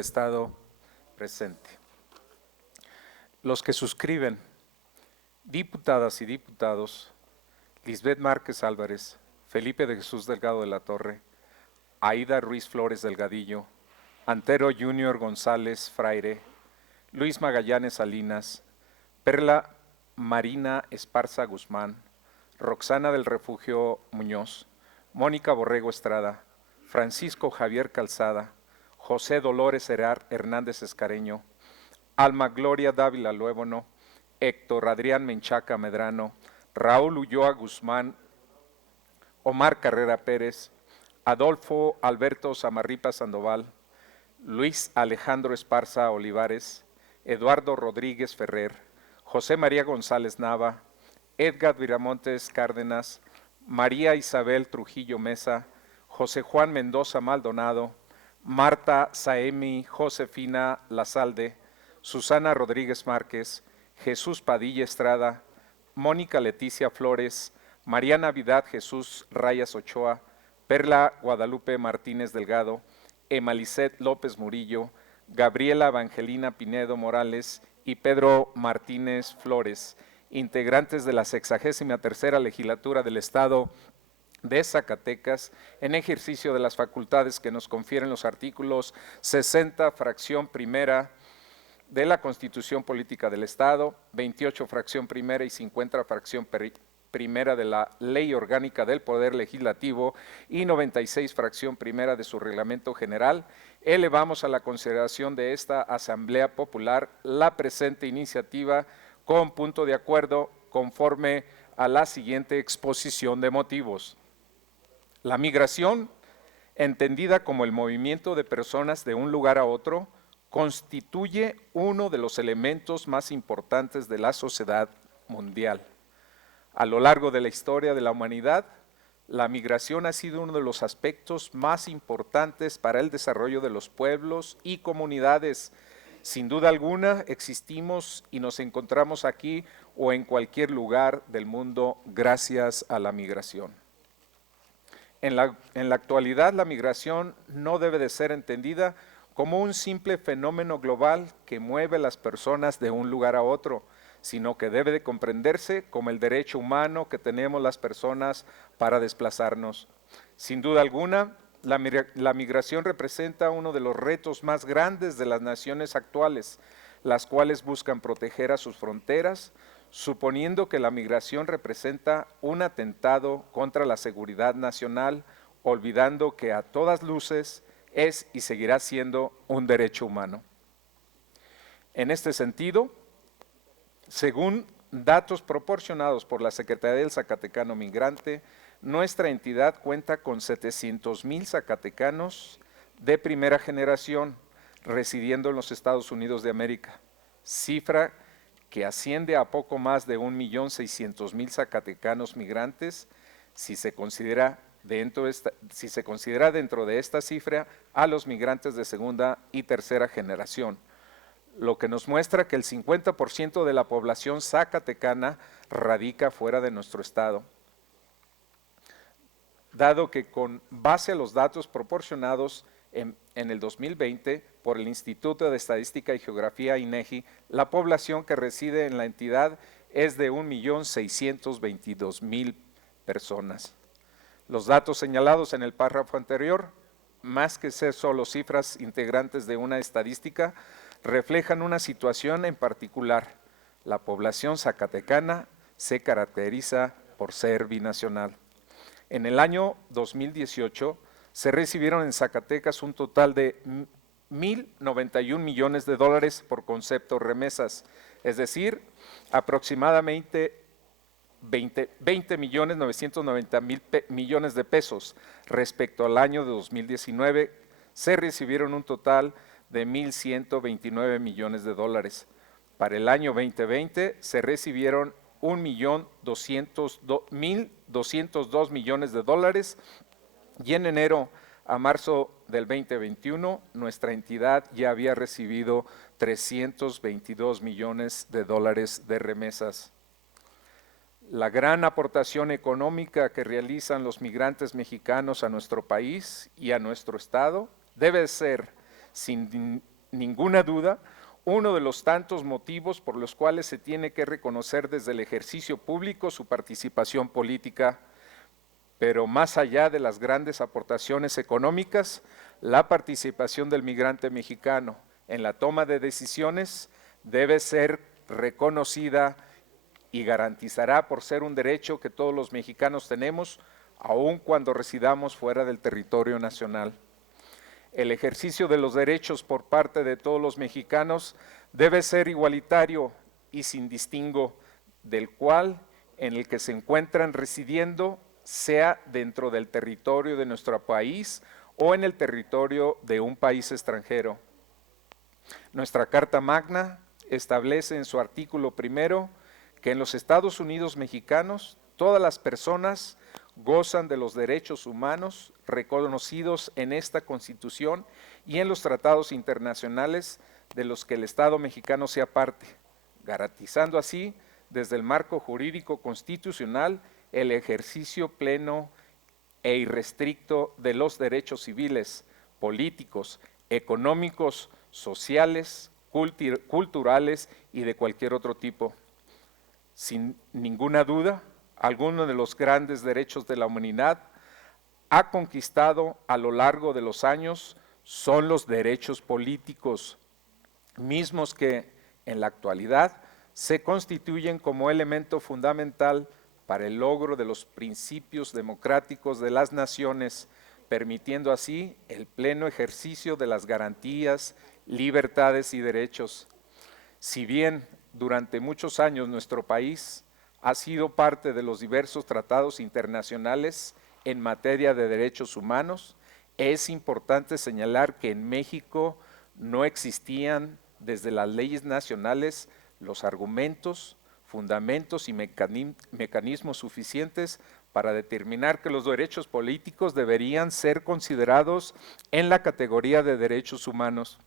Estado presente. Los que suscriben, diputadas y diputados, Lisbeth Márquez Álvarez, Felipe de Jesús Delgado de la Torre, Aida Ruiz Flores Delgadillo, Antero Junior González Fraire, Luis Magallanes Salinas, Perla Marina Esparza Guzmán, Roxana del Refugio Muñoz, Mónica Borrego Estrada, Francisco Javier Calzada, José Dolores Hernández Escareño, Alma Gloria Dávila Luébono, Héctor Adrián Menchaca Medrano, Raúl Ulloa Guzmán, Omar Carrera Pérez, Adolfo Alberto Zamarripa Sandoval, Luis Alejandro Esparza Olivares, Eduardo Rodríguez Ferrer, José María González Nava, Edgar Viramontes Cárdenas, María Isabel Trujillo Mesa, José Juan Mendoza Maldonado, Marta Saemi Josefina Lazalde, Susana Rodríguez Márquez, Jesús Padilla Estrada, Mónica Leticia Flores, María Navidad Jesús Rayas Ochoa, Perla Guadalupe Martínez Delgado, Emalicet López Murillo, Gabriela Evangelina Pinedo Morales y Pedro Martínez Flores, integrantes de la 63ª Legislatura del Estado de Zacatecas, en ejercicio de las facultades que nos confieren los artículos 60, fracción primera de la Constitución Política del Estado, 28, fracción primera y 50, fracción primera de la Ley Orgánica del Poder Legislativo y 96, fracción primera de su Reglamento General, elevamos a la consideración de esta Asamblea Popular la presente iniciativa con punto de acuerdo conforme a la siguiente exposición de motivos. La migración, entendida como el movimiento de personas de un lugar a otro, constituye uno de los elementos más importantes de la sociedad mundial. A lo largo de la historia de la humanidad, la migración ha sido uno de los aspectos más importantes para el desarrollo de los pueblos y comunidades. Sin duda alguna, existimos y nos encontramos aquí o en cualquier lugar del mundo gracias a la migración. En la actualidad, la migración no debe de ser entendida como un simple fenómeno global que mueve a las personas de un lugar a otro, sino que debe de comprenderse como el derecho humano que tenemos las personas para desplazarnos. Sin duda alguna, la migración representa uno de los retos más grandes de las naciones actuales, las cuales buscan proteger a sus fronteras, suponiendo que la migración representa un atentado contra la seguridad nacional, olvidando que a todas luces es y seguirá siendo un derecho humano. En este sentido, según datos proporcionados por la Secretaría del Zacatecano Migrante, nuestra entidad cuenta con 700,000 zacatecanos de primera generación residiendo en los Estados Unidos de América, cifra que asciende a poco más de 1.600.000 zacatecanos migrantes si se considera dentro de esta cifra a los migrantes de segunda y tercera generación, lo que nos muestra que el 50% de la población zacatecana radica fuera de nuestro estado. Dado que con base a los datos proporcionados en el 2020 por el Instituto de Estadística y Geografía INEGI, la población que reside en la entidad es de 1.622.000 personas. Los datos señalados en el párrafo anterior, más que ser solo cifras integrantes de una estadística, reflejan una situación en particular. La población zacatecana se caracteriza por ser binacional. En el año 2018 se recibieron en Zacatecas un total de 1.091 millones de dólares por concepto remesas, es decir, aproximadamente 20.990.000 millones de pesos. Respecto al año de 2019, se recibieron un total de 1.129 millones de dólares. Para el año 2020 se recibieron 1.202 millones de dólares y en enero a marzo del 2021 nuestra entidad ya había recibido 322 millones de dólares de remesas. La gran aportación económica que realizan los migrantes mexicanos a nuestro país y a nuestro estado debe ser, sin ninguna duda, uno de los tantos motivos por los cuales se tiene que reconocer desde el ejercicio público su participación política, pero más allá de las grandes aportaciones económicas, la participación del migrante mexicano en la toma de decisiones debe ser reconocida y garantizará por ser un derecho que todos los mexicanos tenemos, aun cuando residamos fuera del territorio nacional. El ejercicio de los derechos por parte de todos los mexicanos debe ser igualitario y sin distingo del cual en el que se encuentran residiendo, sea dentro del territorio de nuestro país o en el territorio de un país extranjero. Nuestra Carta Magna establece en su artículo primero que en los Estados Unidos mexicanos todas las personas gozan de los derechos humanos reconocidos en esta Constitución y en los tratados internacionales de los que el Estado mexicano sea parte, garantizando así desde el marco jurídico constitucional el ejercicio pleno e irrestricto de los derechos civiles, políticos, económicos, sociales, culturales y de cualquier otro tipo. Sin ninguna duda, alguno de los grandes derechos de la humanidad ha conquistado a lo largo de los años son los derechos políticos, mismos que en la actualidad se constituyen como elemento fundamental para el logro de los principios democráticos de las naciones, permitiendo así el pleno ejercicio de las garantías, libertades y derechos. Si bien durante muchos años nuestro país ha sido parte de los diversos tratados internacionales en materia de derechos humanos, es importante señalar que en México no existían desde las leyes nacionales los argumentos, fundamentos y mecanismos suficientes para determinar que los derechos políticos deberían ser considerados en la categoría de derechos humanos.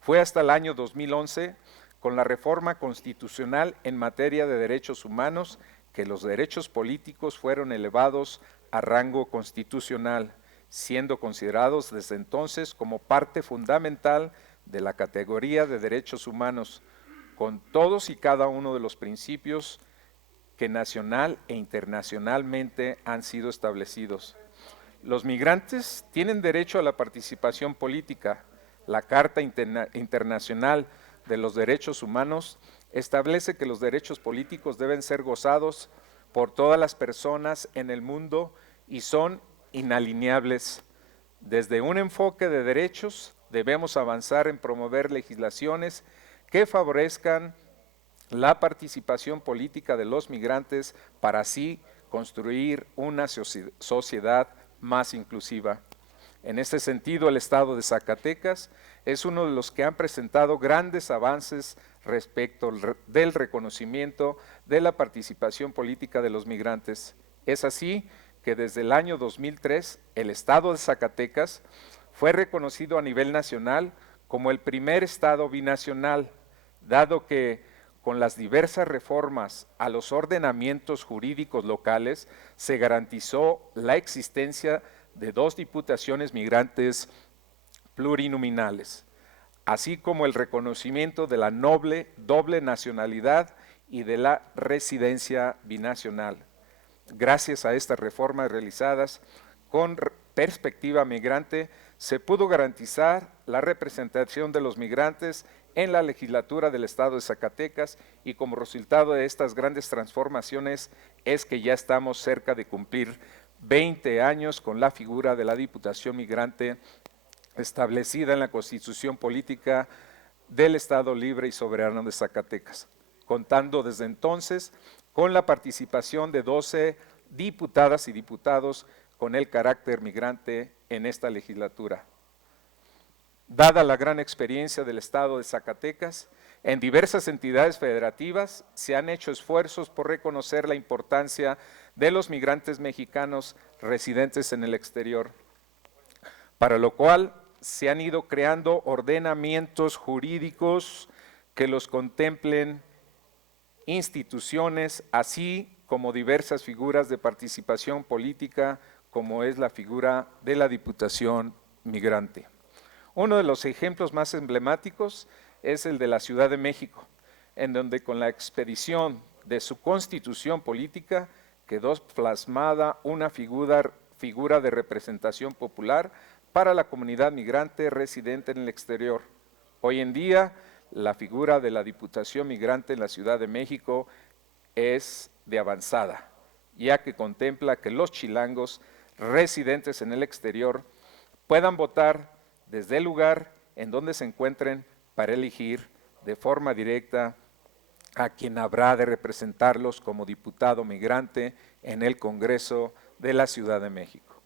Fue hasta el año 2011, con la reforma constitucional en materia de derechos humanos, que los derechos políticos fueron elevados a rango constitucional, siendo considerados desde entonces como parte fundamental de la categoría de derechos humanos, con todos y cada uno de los principios que nacional e internacionalmente han sido establecidos. Los migrantes tienen derecho a la participación política. La Carta Internacional de los Derechos Humanos establece que los derechos políticos deben ser gozados por todas las personas en el mundo y son inalineables. Desde un enfoque de derechos debemos avanzar en promover legislaciones que favorezcan la participación política de los migrantes para así construir una sociedad más inclusiva. En este sentido, el Estado de Zacatecas es uno de los que han presentado grandes avances respecto del reconocimiento de la participación política de los migrantes. Es así que desde el año 2003, el Estado de Zacatecas fue reconocido a nivel nacional como el primer Estado binacional, dado que con las diversas reformas a los ordenamientos jurídicos locales se garantizó la existencia de 2 diputaciones migrantes plurinominales, así como el reconocimiento de la doble nacionalidad y de la residencia binacional. Gracias a estas reformas realizadas con perspectiva migrante, se pudo garantizar la representación de los migrantes en la legislatura del Estado de Zacatecas y como resultado de estas grandes transformaciones es que ya estamos cerca de cumplir 20 años con la figura de la Diputación Migrante establecida en la Constitución Política del Estado Libre y Soberano de Zacatecas, contando desde entonces con la participación de 12 diputadas y diputados con el carácter migrante en esta legislatura. Dada la gran experiencia del Estado de Zacatecas, en diversas entidades federativas se han hecho esfuerzos por reconocer la importancia de los migrantes mexicanos residentes en el exterior, para lo cual se han ido creando ordenamientos jurídicos que los contemplen, instituciones, así como diversas figuras de participación política, como es la figura de la Diputación Migrante. Uno de los ejemplos más emblemáticos es el de la Ciudad de México, en donde con la expedición de su constitución política quedó plasmada una figura de representación popular para la comunidad migrante residente en el exterior. Hoy en día, la figura de la Diputación Migrante en la Ciudad de México es de avanzada, ya que contempla que los chilangos residentes en el exterior puedan votar desde el lugar en donde se encuentren para elegir de forma directa a quien habrá de representarlos como diputado migrante en el Congreso de la Ciudad de México.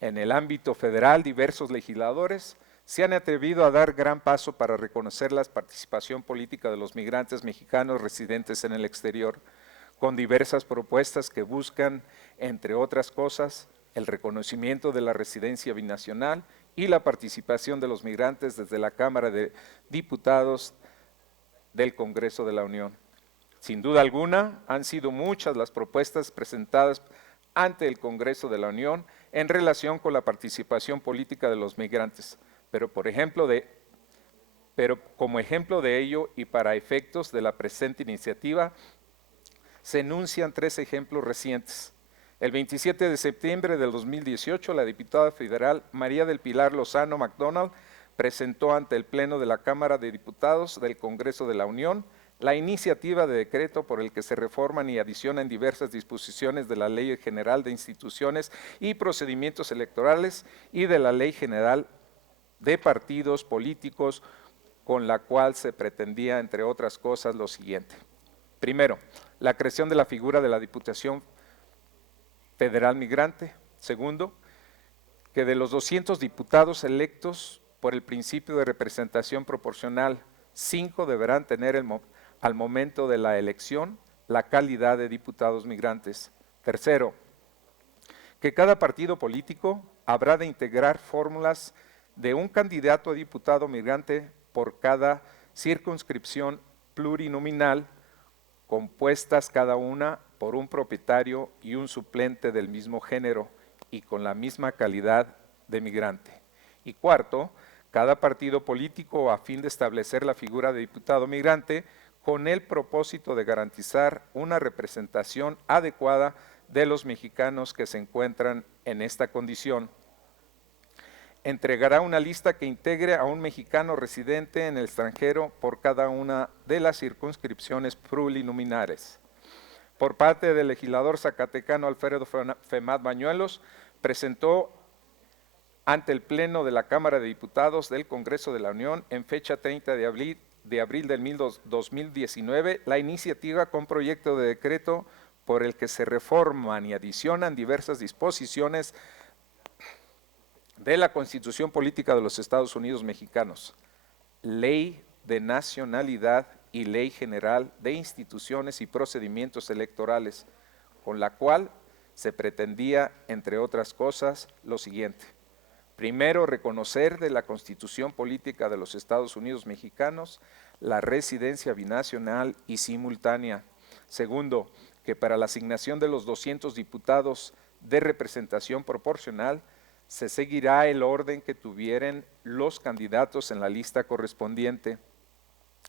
En el ámbito federal, diversos legisladores se han atrevido a dar gran paso para reconocer la participación política de los migrantes mexicanos residentes en el exterior, con diversas propuestas que buscan, entre otras cosas, el reconocimiento de la residencia binacional y la participación de los migrantes desde la Cámara de Diputados del Congreso de la Unión. Sin duda alguna, han sido muchas las propuestas presentadas ante el Congreso de la Unión en relación con la participación política de los migrantes, pero como ejemplo de ello y para efectos de la presente iniciativa, se enuncian 3 ejemplos recientes. El 27 de septiembre del 2018, la diputada federal María del Pilar Lozano McDonald presentó ante el Pleno de la Cámara de Diputados del Congreso de la Unión la iniciativa de decreto por el que se reforman y adicionan diversas disposiciones de la Ley General de Instituciones y Procedimientos Electorales y de la Ley General de Partidos Políticos, con la cual se pretendía, entre otras cosas, lo siguiente. Primero, la creación de la figura de la Diputación Federal Migrante. Segundo, que de los 200 diputados electos por el principio de representación proporcional, 5 deberán tener al momento de la elección la calidad de diputados migrantes. Tercero, que cada partido político habrá de integrar fórmulas de un candidato a diputado migrante por cada circunscripción plurinominal, compuestas cada una por un propietario y un suplente del mismo género y con la misma calidad de migrante. Y cuarto, cada partido político a fin de establecer la figura de diputado migrante con el propósito de garantizar una representación adecuada de los mexicanos que se encuentran en esta condición. Entregará una lista que integre a un mexicano residente en el extranjero por cada una de las circunscripciones plurinominales. Por parte del legislador zacatecano Alfredo Femat Bañuelos, presentó ante el Pleno de la Cámara de Diputados del Congreso de la Unión en fecha 30 de abril del 2019 la iniciativa con proyecto de decreto por el que se reforman y adicionan diversas disposiciones de la Constitución Política de los Estados Unidos Mexicanos, Ley de Nacionalidad y Ley General de Instituciones y Procedimientos Electorales, con la cual se pretendía, entre otras cosas, lo siguiente. Primero, reconocer de la Constitución Política de los Estados Unidos Mexicanos la residencia binacional y simultánea. Segundo, que para la asignación de los 200 diputados de representación proporcional se seguirá el orden que tuvieran los candidatos en la lista correspondiente,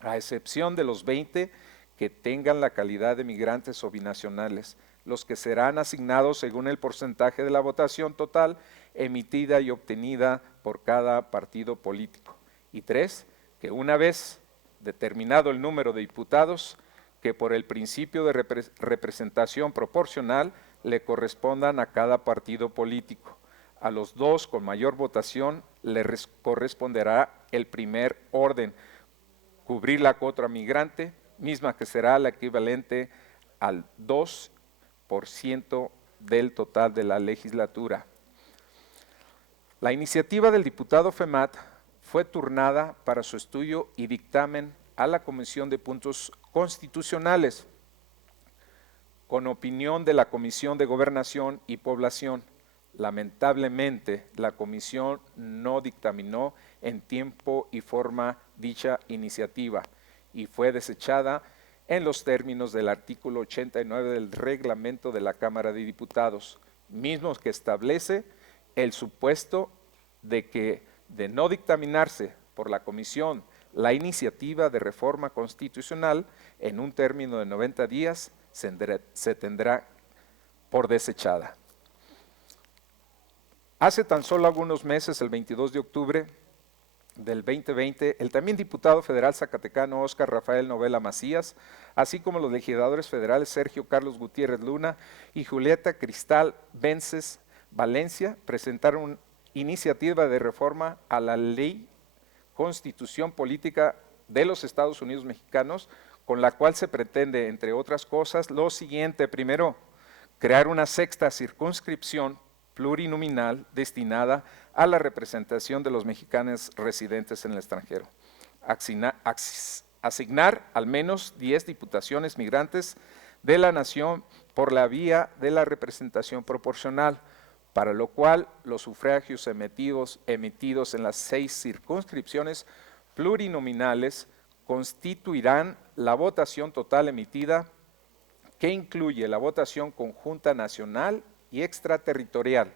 a excepción de los 20 que tengan la calidad de migrantes o binacionales, los que serán asignados según el porcentaje de la votación total emitida y obtenida por cada partido político. Y 3, que una vez determinado el número de diputados que por el principio de representación proporcional le correspondan a cada partido político. A los 2 con mayor votación le corresponderá el primer orden, cubrir la cuota migrante, misma que será la equivalente al 2% del total de la legislatura. La iniciativa del diputado Femat fue turnada para su estudio y dictamen a la Comisión de Puntos Constitucionales, con opinión de la Comisión de Gobernación y Población. Lamentablemente, la comisión no dictaminó en tiempo y forma dicha iniciativa y fue desechada en los términos del artículo 89 del reglamento de la Cámara de Diputados, mismos que establece el supuesto de que de no dictaminarse por la Comisión la iniciativa de reforma constitucional, en un término de 90 días se tendrá por desechada. Hace tan solo algunos meses, el 22 de octubre del 2020, el también diputado federal zacatecano Óscar Rafael Novela Macías, así como los legisladores federales Sergio Carlos Gutiérrez Luna y Julieta Cristal Vences Valencia, presentaron iniciativa de reforma a la Ley Constitución Política de los Estados Unidos Mexicanos, con la cual se pretende, entre otras cosas, lo siguiente: primero, crear una sexta circunscripción plurinominal destinada a la representación de los mexicanos residentes en el extranjero, asignar al menos 10 diputaciones migrantes de la nación por la vía de la representación proporcional, para lo cual los sufragios emitidos en las 6 circunscripciones plurinominales constituirán la votación total emitida, que incluye la votación conjunta nacional y extraterritorial.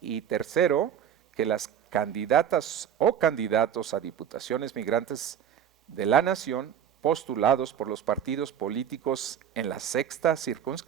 Y tercero, que las candidatas o candidatos a diputaciones migrantes de la nación postulados por los partidos políticos en la sexta circunscripción